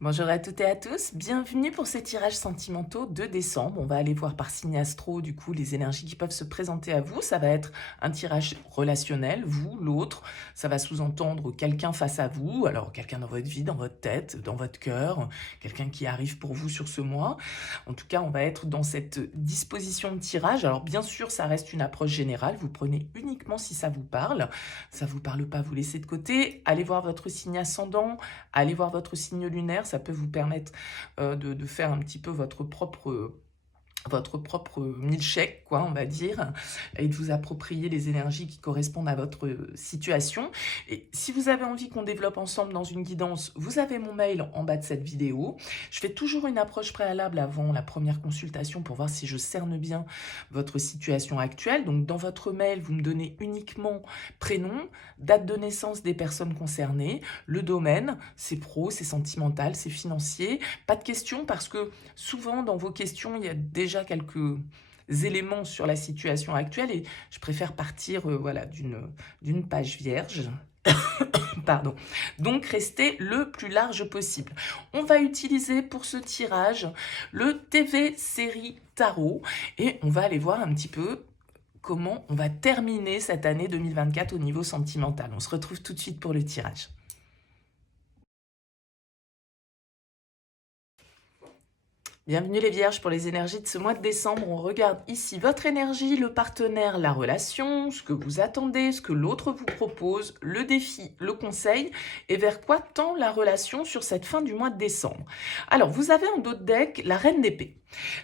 Bonjour à toutes et à tous, bienvenue pour ces tirages sentimentaux de décembre. On va aller voir par signe astro du coup les énergies qui peuvent se présenter à vous. Ça va être un tirage relationnel, vous, l'autre. Ça va sous-entendre quelqu'un face à vous, alors quelqu'un dans votre vie, dans votre tête, dans votre cœur, quelqu'un qui arrive pour vous sur ce mois. En tout cas, on va être dans cette disposition de tirage. Alors bien sûr, ça reste une approche générale. Vous prenez uniquement si ça vous parle. Ça vous parle pas, vous laissez de côté. Allez voir votre signe ascendant, allez voir votre signe lunaire, ça peut vous permettre de faire un petit peu votre propre milkshake, quoi, on va dire, et de vous approprier les énergies qui correspondent à votre situation. Et si vous avez envie qu'on développe ensemble dans une guidance, vous avez mon mail en bas de cette vidéo. Je fais toujours une approche préalable avant la première consultation pour voir si je cerne bien votre situation actuelle. Donc dans votre mail, vous me donnez uniquement prénom, date de naissance des personnes concernées, le domaine, c'est pro, c'est sentimental, c'est financier. Pas de questions parce que souvent dans vos questions, il y a déjà quelques éléments sur la situation actuelle et je préfère partir voilà, d'une page vierge. Pardon. Donc restez le plus large possible. On va utiliser pour ce tirage le TV série Tarot et on va aller voir un petit peu comment on va terminer cette année 2024 au niveau sentimental. On se retrouve tout de suite pour le tirage. Bienvenue les Vierges pour les énergies de ce mois de décembre. On regarde ici votre énergie, le partenaire, la relation, ce que vous attendez, ce que l'autre vous propose, le défi, le conseil et vers quoi tend la relation sur cette fin du mois de décembre. Alors, vous avez en dos de deck la Reine d'épée.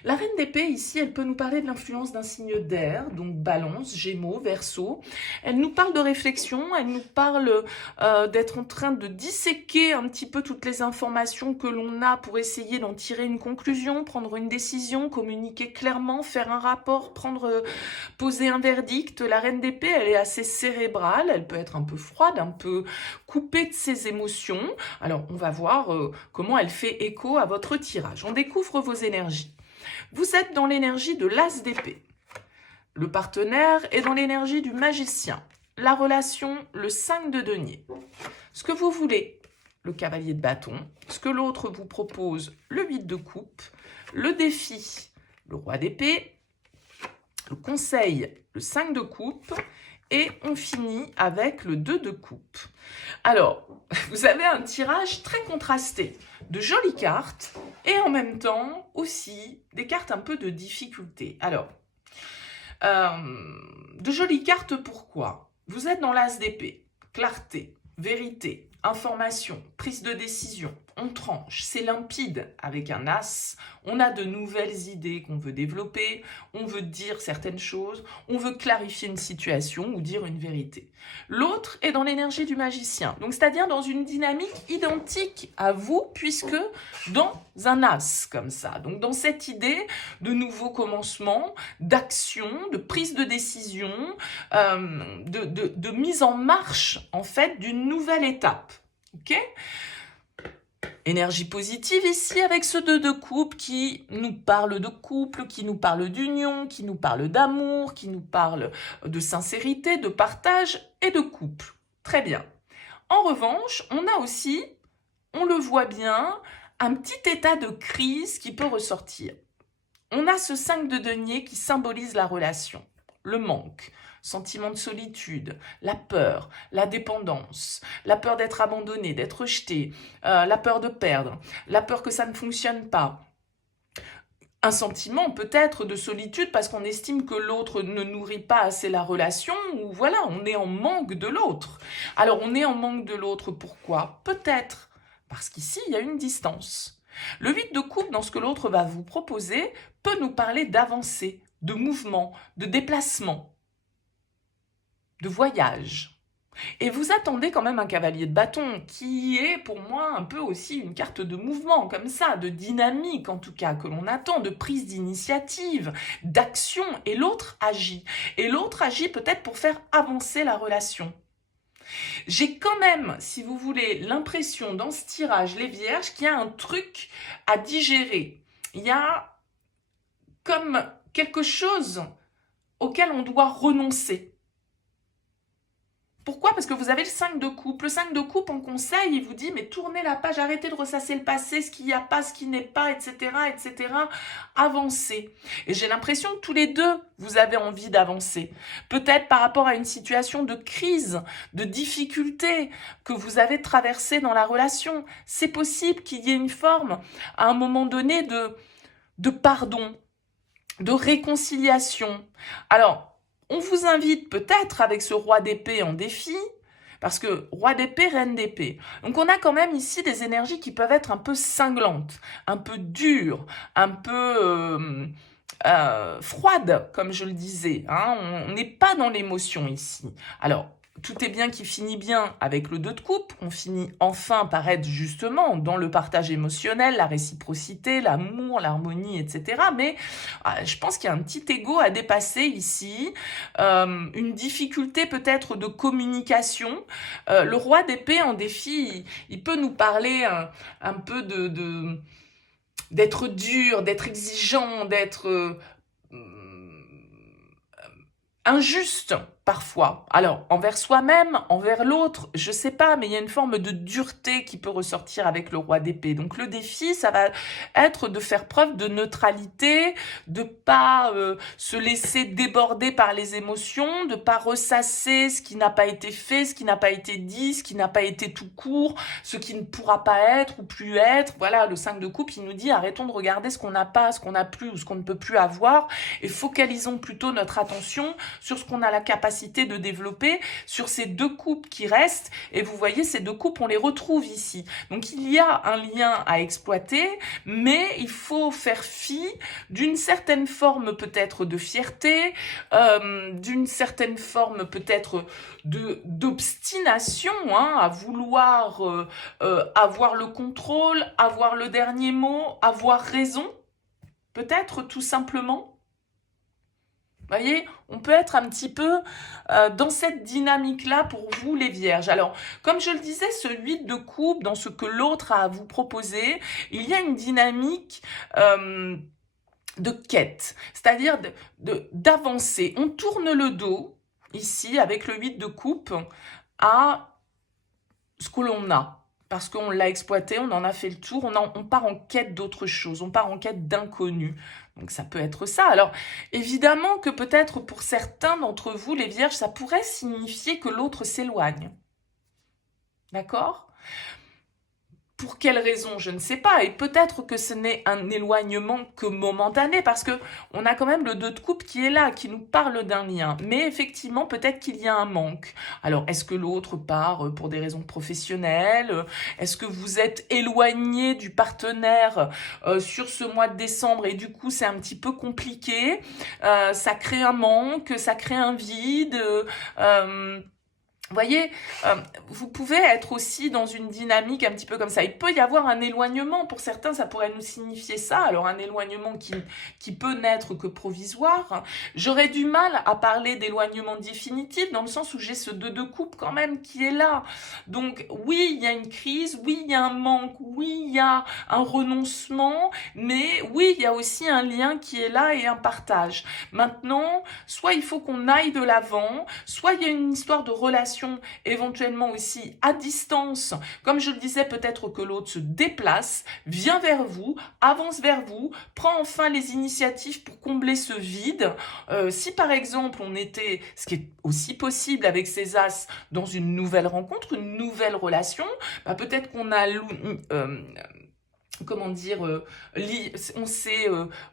La Reine d'épée, ici, elle peut nous parler de l'influence d'un signe d'air, donc Balance, Gémeaux, Verseau. Elle nous parle de réflexion, elle nous parle d'être en train de disséquer un petit peu toutes les informations que l'on a pour essayer d'en tirer une conclusion, prendre une décision, communiquer clairement, faire un rapport, poser un verdict. La Reine d'épée, elle est assez cérébrale, elle peut être un peu froide, un peu coupée de ses émotions. Alors, on va voir comment elle fait écho à votre tirage. On découvre vos énergies. Vous êtes dans l'énergie de l'As d'épée. Le partenaire est dans l'énergie du magicien. La relation, le 5 de denier. Ce que vous voulez, le cavalier de bâton. Ce que l'autre vous propose, le 8 de coupe. Le défi, le roi d'épée. Le conseil, le 5 de coupe. Et on finit avec le 2 de coupe. Alors, vous avez un tirage très contrasté, de jolies cartes et en même temps aussi des cartes un peu de difficulté. Alors, de jolies cartes pourquoi? Vous êtes dans l'as d'épée, clarté, vérité, information, prise de décision, on tranche, c'est limpide avec un as, on a de nouvelles idées qu'on veut développer, on veut dire certaines choses, on veut clarifier une situation ou dire une vérité. L'autre est dans l'énergie du magicien, donc c'est-à-dire dans une dynamique identique à vous puisque dans un as comme ça, donc dans cette idée de nouveau commencement, d'action, de prise de décision, de mise en marche en fait d'une nouvelle étape. Ok? Énergie positive ici avec ce 2 de coupe qui nous parle de couple, qui nous parle d'union, qui nous parle d'amour, qui nous parle de sincérité, de partage et de couple. Très bien. En revanche, on a aussi, on le voit bien, un petit état de crise qui peut ressortir. On a ce 5 de denier qui symbolise la relation, le manque, sentiment de solitude, la peur, la dépendance, la peur d'être abandonné, d'être rejeté, la peur de perdre, la peur que ça ne fonctionne pas. Un sentiment peut-être de solitude parce qu'on estime que l'autre ne nourrit pas assez la relation ou voilà, on est en manque de l'autre. Alors on est en manque de l'autre, pourquoi? Peut-être parce qu'ici il y a une distance. Le 8 de coupe dans ce que l'autre va vous proposer peut nous parler d'avancée, de mouvement, de déplacement, de voyage. Et vous attendez quand même un cavalier de bâton, qui est pour moi un peu aussi une carte de mouvement, comme ça, de dynamique en tout cas, que l'on attend, de prise d'initiative, d'action, et l'autre agit. Et l'autre agit peut-être pour faire avancer la relation. J'ai quand même, si vous voulez, l'impression dans ce tirage, les vierges, qu'il y a un truc à digérer. Il y a comme quelque chose auquel on doit renoncer. Pourquoi? Parce que vous avez le 5 de coupe. Le 5 de coupe, en conseil, il vous dit, mais tournez la page, arrêtez de ressasser le passé, ce qu'il n'y a pas, ce qui n'est pas, etc., etc. Avancez. Et j'ai l'impression que tous les deux, vous avez envie d'avancer. Peut-être par rapport à une situation de crise, de difficulté que vous avez traversée dans la relation. C'est possible qu'il y ait une forme, à un moment donné, de pardon, de réconciliation. Alors, on vous invite peut-être avec ce roi d'épée en défi, parce que roi d'épée, reine d'épée. Donc on a quand même ici des énergies qui peuvent être un peu cinglantes, un peu dures, un peu froides, comme je le disais. Hein. On n'est pas dans l'émotion ici. Alors, tout est bien qui finit bien avec le 2 de coupe. On finit enfin par être justement dans le partage émotionnel, la réciprocité, l'amour, l'harmonie, etc. Mais je pense qu'il y a un petit ego à dépasser ici, une difficulté peut-être de communication. Le roi d'épée en défi, il peut nous parler un peu d'être dur, d'être exigeant, d'être injuste parfois. Alors, envers soi-même, envers l'autre, je sais pas, mais il y a une forme de dureté qui peut ressortir avec le roi d'épée. Donc le défi, ça va être de faire preuve de neutralité, de pas se laisser déborder par les émotions, de pas ressasser ce qui n'a pas été fait, ce qui n'a pas été dit, ce qui n'a pas été tout court, ce qui ne pourra pas être ou plus être. Voilà, le 5 de coupe, il nous dit arrêtons de regarder ce qu'on n'a pas, ce qu'on n'a plus ou ce qu'on ne peut plus avoir et focalisons plutôt notre attention sur ce qu'on a la capacité de développer, sur ces 2 coupes qui restent. Et vous voyez, ces 2 coupes, on les retrouve ici. Donc, il y a un lien à exploiter, mais il faut faire fi d'une certaine forme peut-être de fierté, d'une certaine forme peut-être d'obstination, hein, à vouloir avoir le contrôle, avoir le dernier mot, avoir raison, peut-être tout simplement. Vous voyez, on peut être un petit peu dans cette dynamique-là pour vous, les vierges. Alors, comme je le disais, ce 8 de coupe, dans ce que l'autre a à vous proposer, il y a une dynamique de quête, c'est-à-dire d'avancer. On tourne le dos, ici, avec le 8 de coupe, à ce que l'on a. Parce qu'on l'a exploité, on en a fait le tour, on part en quête d'autre chose, on part en quête d'inconnu. Donc ça peut être ça. Alors évidemment que peut-être pour certains d'entre vous, les vierges, ça pourrait signifier que l'autre s'éloigne. D'accord ? Pour quelle raison, je ne sais pas. Et peut-être que ce n'est un éloignement que momentané, parce que on a quand même le 2 de coupe qui est là, qui nous parle d'un lien. Mais effectivement, peut-être qu'il y a un manque. Alors, est-ce que l'autre part pour des raisons professionnelles? Est-ce que vous êtes éloigné du partenaire sur ce mois de décembre et du coup, c'est un petit peu compliqué? Ça crée un manque, ça crée un vide. Vous voyez, vous pouvez être aussi dans une dynamique un petit peu comme ça. Il peut y avoir un éloignement. Pour certains, ça pourrait nous signifier ça. Alors, un éloignement qui peut n'être que provisoire. J'aurais du mal à parler d'éloignement définitif dans le sens où j'ai ce 2 de coupe quand même qui est là. Donc, oui, il y a une crise. Oui, il y a un manque. Oui, il y a un renoncement. Mais oui, il y a aussi un lien qui est là et un partage. Maintenant, soit il faut qu'on aille de l'avant, soit il y a une histoire de relation éventuellement aussi à distance. Comme je le disais, peut-être que l'autre se déplace, vient vers vous, avance vers vous, prend enfin les initiatives pour combler ce vide. Si par exemple on était, ce qui est aussi possible avec ces as, dans une nouvelle rencontre, une nouvelle relation, bah peut-être qu'on a comment dire,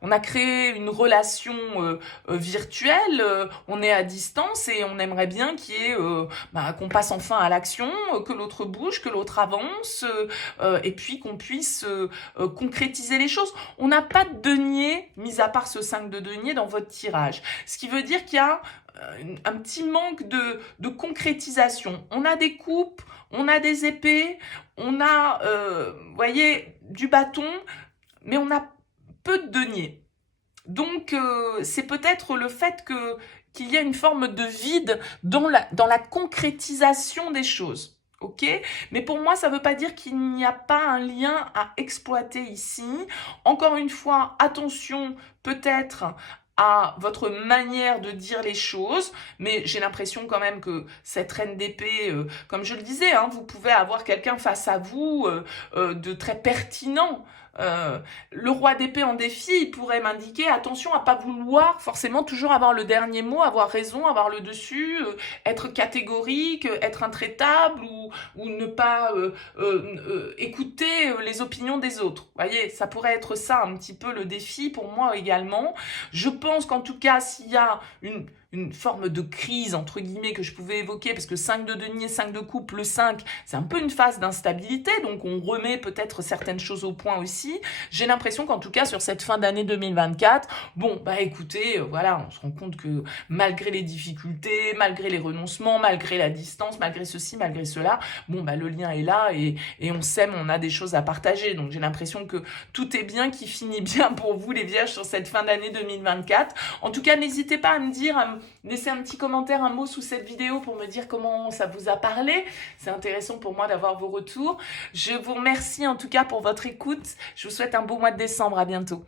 on a créé une relation virtuelle, on est à distance et on aimerait bien qu'on passe enfin à l'action, que l'autre bouge, que l'autre avance, et puis qu'on puisse concrétiser les choses. On n'a pas de denier, mis à part ce 5 de denier dans votre tirage. Ce qui veut dire qu'il y a un petit manque de concrétisation. On a des coupes, on a des épées, on a, voyez, du bâton, mais on a peu de denier. Donc, c'est peut-être le fait qu'il y a une forme de vide dans la concrétisation des choses. Ok, mais pour moi, ça ne veut pas dire qu'il n'y a pas un lien à exploiter ici. Encore une fois, attention peut-être à votre manière de dire les choses, mais j'ai l'impression quand même que cette reine d'épée, comme je le disais, hein, vous pouvez avoir quelqu'un face à vous de très pertinent. Le roi d'épée en défi, il pourrait m'indiquer attention à pas vouloir forcément toujours avoir le dernier mot, avoir raison, avoir le dessus, être catégorique, être intraitable ou ne pas écouter les opinions des autres. Vous voyez, ça pourrait être ça un petit peu le défi pour moi également. Je pense qu'en tout cas, s'il y a une forme de crise, entre guillemets, que je pouvais évoquer, parce que 5 de denier, 5 de coupe, le 5, c'est un peu une phase d'instabilité, donc on remet peut-être certaines choses au point aussi. J'ai l'impression qu'en tout cas, sur cette fin d'année 2024, bon, bah écoutez, voilà, on se rend compte que malgré les difficultés, malgré les renoncements, malgré la distance, malgré ceci, malgré cela, bon, bah le lien est là et on s'aime, on a des choses à partager. Donc j'ai l'impression que tout est bien, qui finit bien pour vous les vierges sur cette fin d'année 2024. En tout cas, n'hésitez pas à me dire, à me laisser un petit commentaire, un mot sous cette vidéo pour me dire comment ça vous a parlé. C'est intéressant pour moi d'avoir vos retours. Je vous remercie en tout cas pour votre écoute. Je vous souhaite un beau mois de décembre. À bientôt.